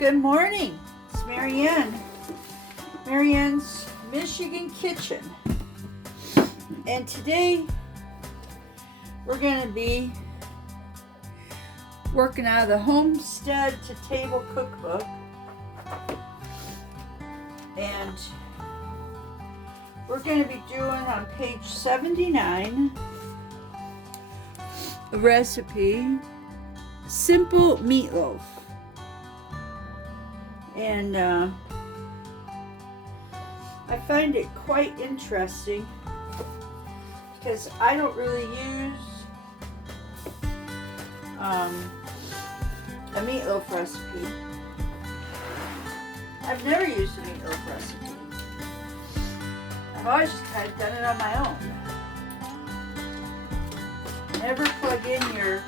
Good morning. It's Marianne. Marianne's Michigan Kitchen. And today we're going to be working out of the Homestead to Table Cookbook. And we're going to be doing on page 79 a recipe, simple meatloaf. And I find it quite interesting because I don't really use a meatloaf recipe. I've never used a meatloaf recipe. I've always just kind of done it on my own. Never plug in your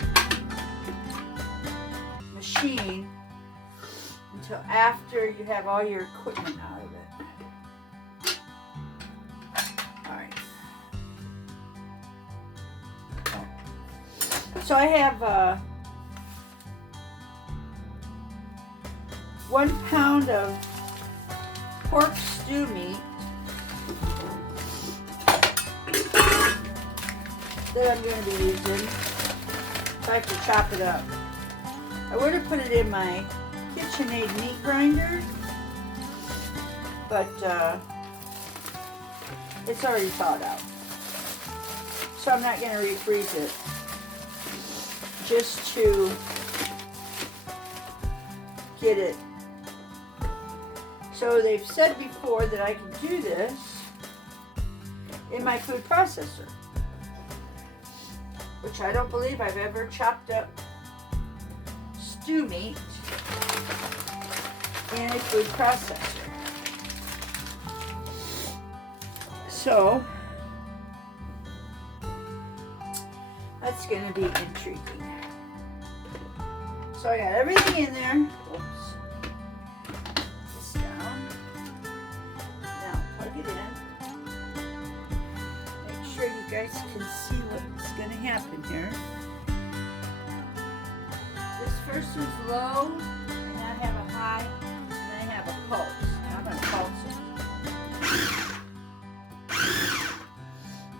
machine until after you have all your equipment out of it. Alright. So I have 1 pound of pork stew meat that I'm going to be using, so I have to chop it up. I would have put it in my KitchenAid meat grinder, but it's already thawed out, so I'm not going to refreeze it, just to get it. So they've said before that I can do this in my food processor, which I don't believe I've ever chopped up stew meat in a food processor. So that's going to be intriguing. So I got everything in there. Oops. This down. Now plug it in. Make sure you guys can see what's going to happen here. This first one's low, and I have a high, and then I have a pulse. Now I'm going to pulse it.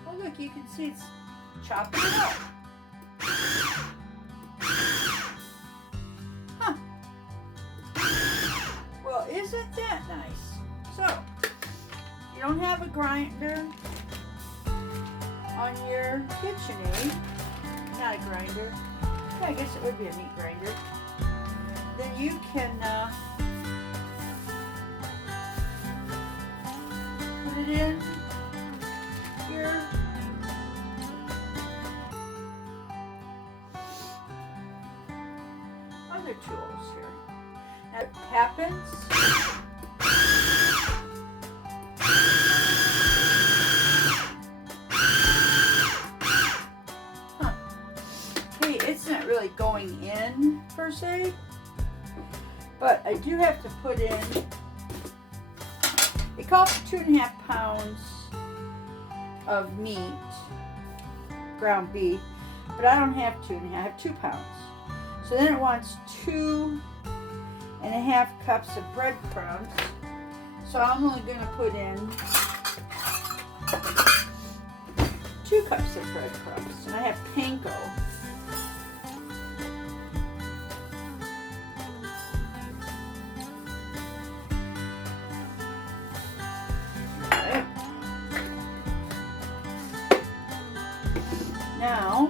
Oh look, you can see it's chopping it up. Huh. Well, isn't that nice? So, you don't have a grinder on your KitchenAid, not a grinder, yeah, I guess it would be a meat grinder, then you can put it in your other tools here. Now it happens it's not really going in per se, but I do have to put in, it calls for 2.5 pounds of meat, ground beef, but I don't have 2.5, I have 2 pounds. So then it wants 2.5 cups of breadcrumbs. So I'm only going to put in 2 cups of breadcrumbs. And I have panko. Now,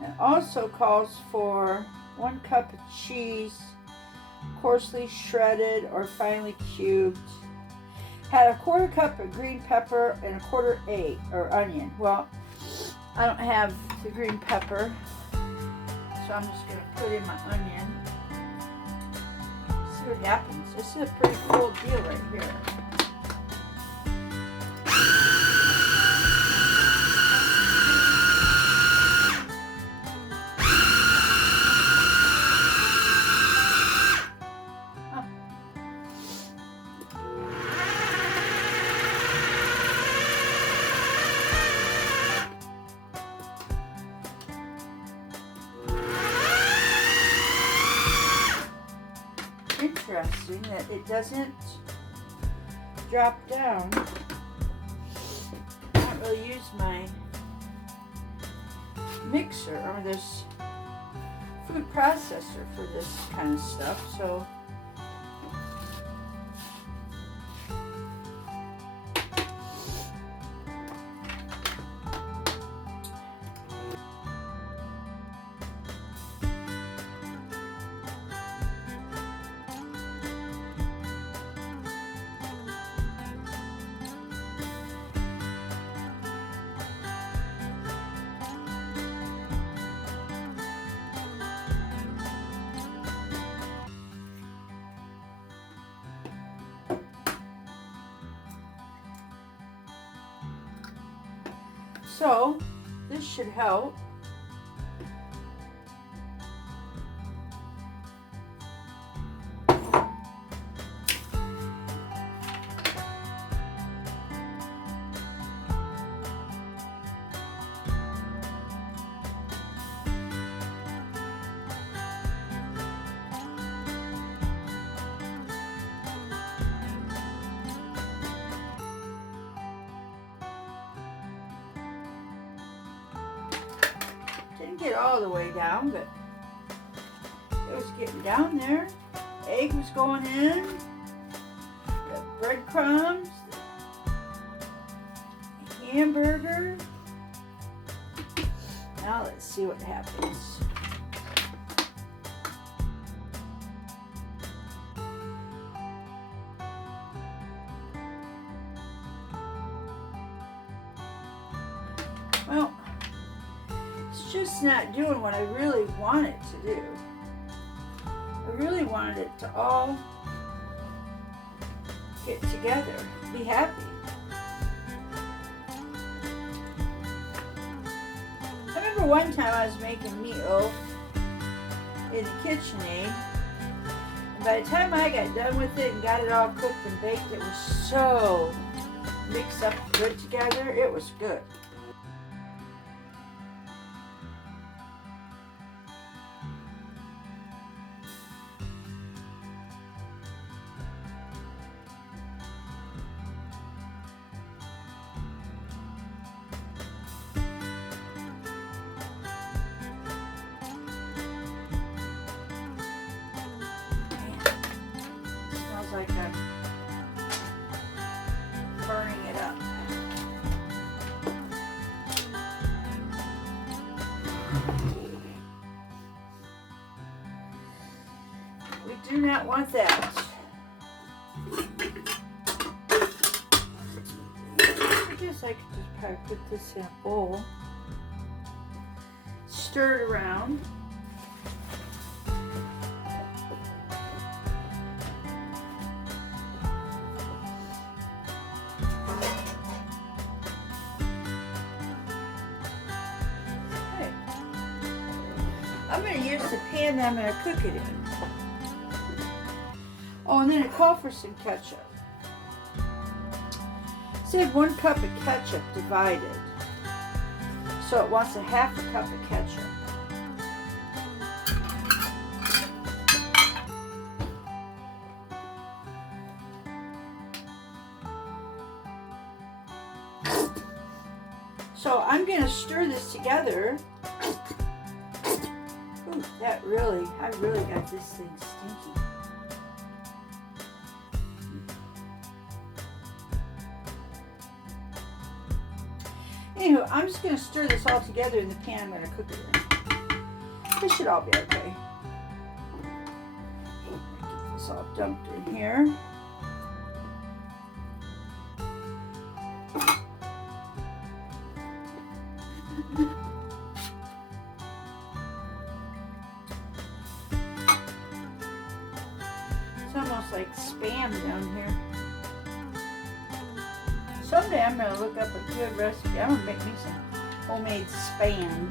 it also calls for 1 cup of cheese, coarsely shredded or finely cubed. Had a 1/4 cup of green pepper and a 1/4 egg or onion. Well, I don't have the green pepper, so I'm just going to put in my onion. See what happens. This is a pretty cool deal right here. interesting that it doesn't drop down. I don't really use my mixer or this food processor for this kind of stuff, so this should help. Didn't get all the way down, but it was getting down there. Egg was going in, the breadcrumbs, the hamburger. Now let's see what happens. Well, it's just not doing what I really want it to do. I really wanted it to all get together, be happy. I remember one time I was making meatloaf in the KitchenAid, and by the time I got done with it and got it all cooked and baked, it was so mixed up good together. It was good. Like I'm burning it up. We do not want that. I guess I could just probably put this in a bowl, stir it around. I'm going to use the pan that I'm going to cook it in. Oh, and then it called for some ketchup. It said 1 cup of ketchup divided. So it wants a half a cup of ketchup. So I'm going to stir this together. Ooh, I really got this thing stinky. Anywho, I'm just going to stir this all together in the pan I'm going to cook it in. This should all be okay. Get this all dumped in here. It's almost like Spam down here. Someday I'm going to look up a good recipe. I'm going to make me some homemade Spam.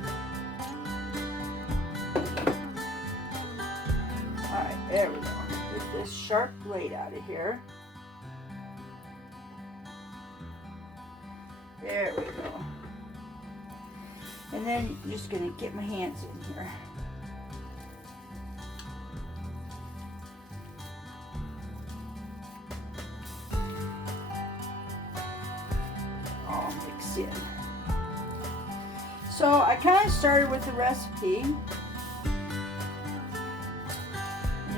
Alright, there we go. Get this sharp blade out of here. There we go. And then I'm just going to get my hands in here. mixed in. So I kind of started with the recipe. And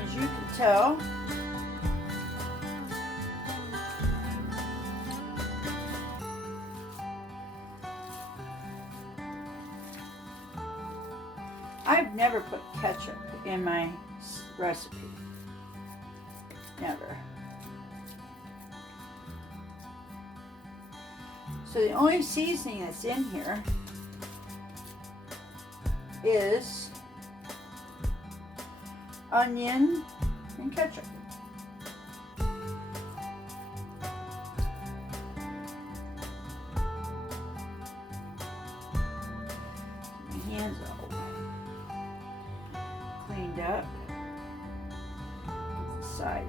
as you can tell, I've never put ketchup in my recipe. Never. So the only seasoning that's in here is onion and ketchup. My hands all cleaned up. The side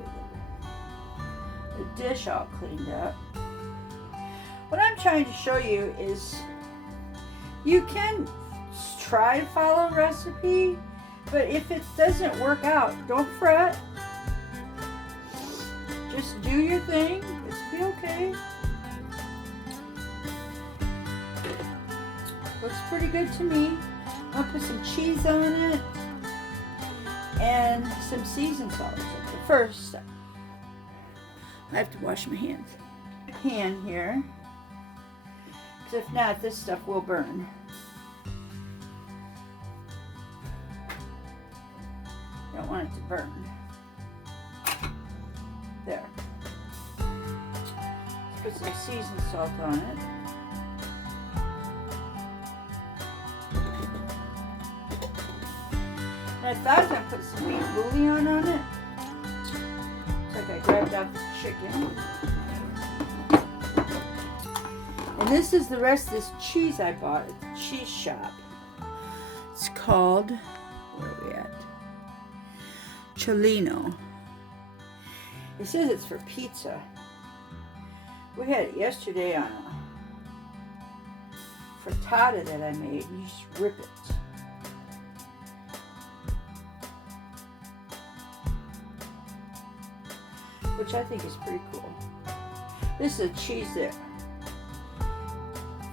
of the dish all cleaned up. What I'm trying to show you is you can try to follow a recipe, but if it doesn't work out, don't fret. Just do your thing. It's be okay. Looks pretty good to me. I'll put some cheese on it and some seasoned salt. But first, I have to wash my hands. Pan here. Because if not, this stuff will burn. Don't want it to burn. There. Let's put some seasoned salt on it. And I thought I was going to put some beef bouillon on it. It's like I grabbed out the chicken. And this is the rest of this cheese I bought at the cheese shop. It's called, where are we at? Cholino. It says it's for pizza. We had it yesterday on a frittata that I made. You just rip it. Which I think is pretty cool. This is a cheese that if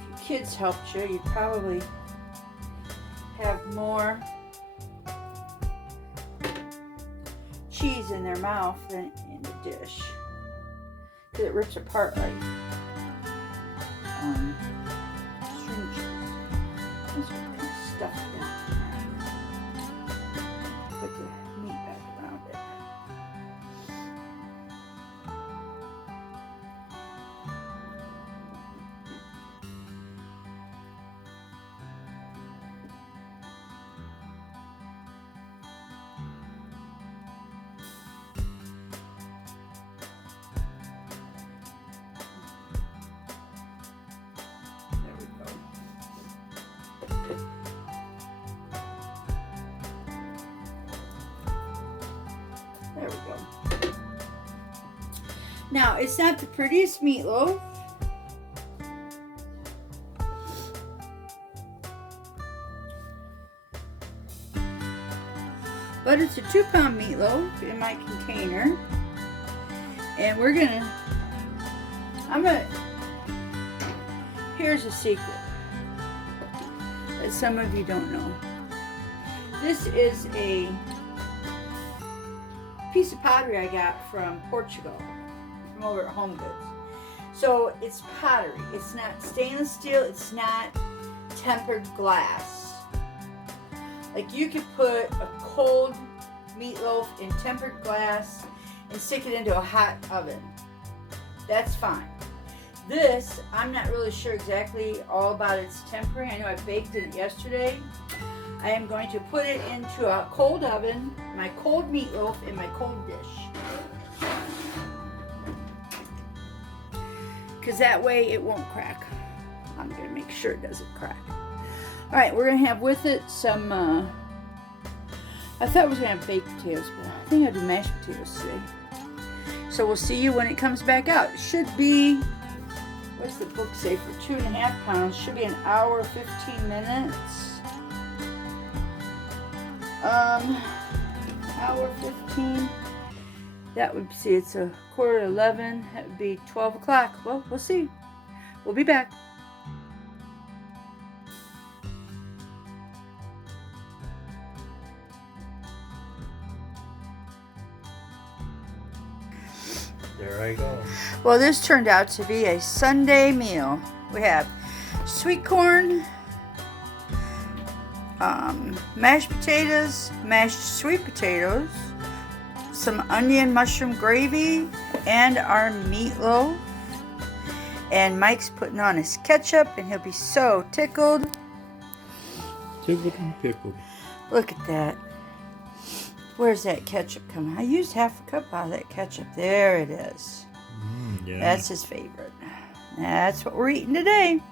your kids helped you, you'd probably have more cheese in their mouth than in the dish. Because it rips apart like string cheese. This one kind of stuff it down. Put the meat back around it. There we go. Now, it's not the prettiest meatloaf. But it's a 2-pound meatloaf in my container. And here's a secret that some of you don't know. This is a piece of pottery I got from Portugal, from over at Home Goods. So it's pottery. It's not stainless steel. It's not tempered glass. Like you could put a cold meatloaf in tempered glass and stick it into a hot oven. That's fine. This, I'm not really sure exactly all about its tempering. I know I baked it yesterday. I am going to put it into a cold oven, my cold meatloaf in my cold dish. Because that way it won't crack. I'm going to make sure it doesn't crack. Alright, we're going to have with it some, I thought we was going to have baked potatoes, but I think I'll do mashed potatoes today. So we'll see you when it comes back out. It should be, what's the book say, for 2.5 pounds, should be an hour, 15 minutes. Hour 15. That would see, it's a 10:45. That would be 12 o'clock. Well, we'll see. We'll be back. There I go. Well, this turned out to be a Sunday meal. We have sweet corn, mashed potatoes, mashed sweet potatoes, some onion mushroom gravy, and our meatloaf. And Mike's putting on his ketchup, and he'll be so tickled. Tickled and pickled. Look at that. Where's that ketchup coming? I used half a cup out of that ketchup. There it is. Yeah. That's his favorite. That's what we're eating today.